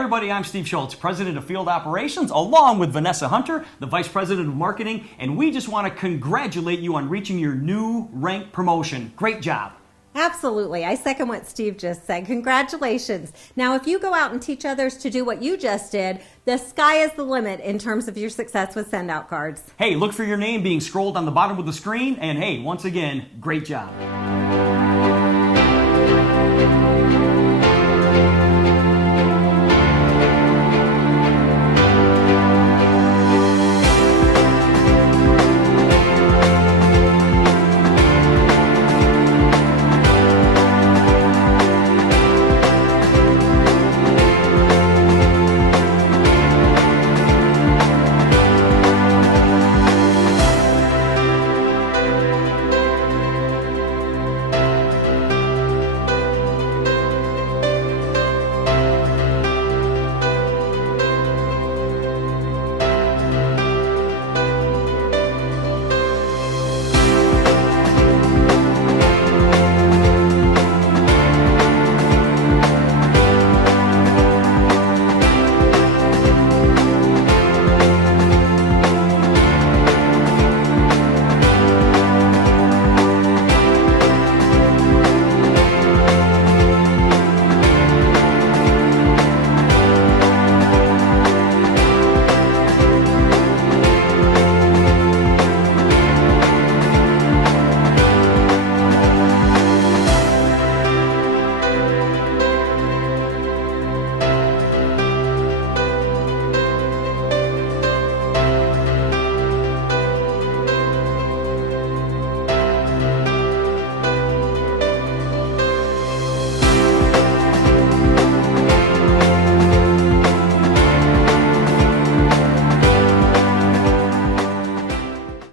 everybody, I'm Steve Schultz, President of Field Operations, along with Vanessa Hunter, the Vice President of Marketing, and we just want to congratulate you on reaching your new rank promotion. Great job. Absolutely. I second what Steve just said. Congratulations. Now, if you go out and teach others to do what you just did, the sky is the limit in terms of your success with send-out cards. Hey, look for your name being scrolled on the bottom of the screen, and hey, once again, great job.